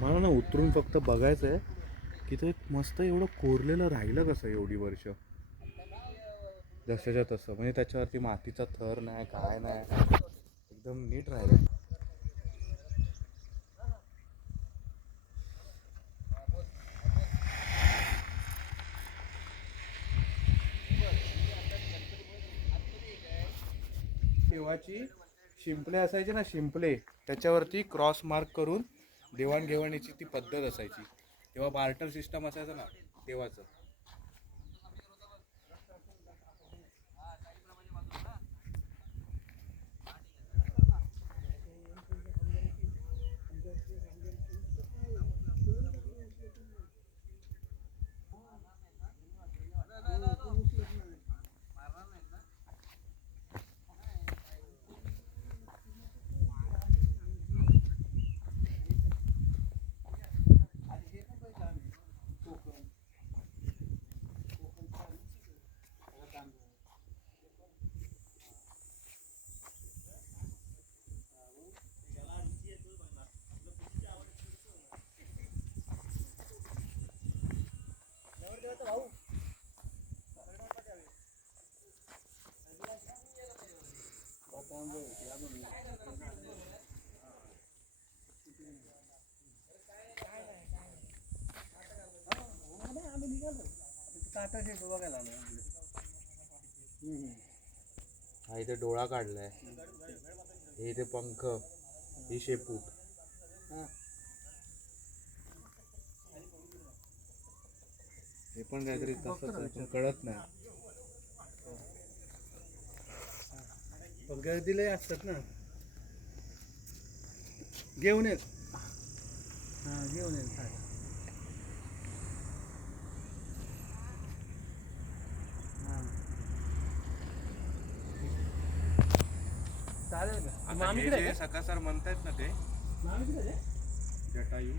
मला ना उतरून फक्त बघायचं आहे की ते मस्त एवढं कोरलेलं राहिलं कसं एवढी वर्ष, जशाच्या तसं. म्हणजे त्याच्यावरती मातीचा थर नाही, काय नाही, एकदम नीट राहिलं. देवाची शिंपले असायचे ना, शिंपले, त्याच्यावरती क्रॉस मार्क करून देवाणघेवाणीची ती पद्धत असायची. तेव्हा बार्टर सिस्टम असायचं ना देवाचं. हा इथे डोळा काढलाय, हे इथे पंख, ही शेपूट. हे पण काहीतरी तसंच आहे, पण कळत नाही. गर्दीला असतात ना, घेऊन येत. हां घेऊन येत. चालेल का? आता हे जे सकाळ सर म्हणतायत ना ते जटायू,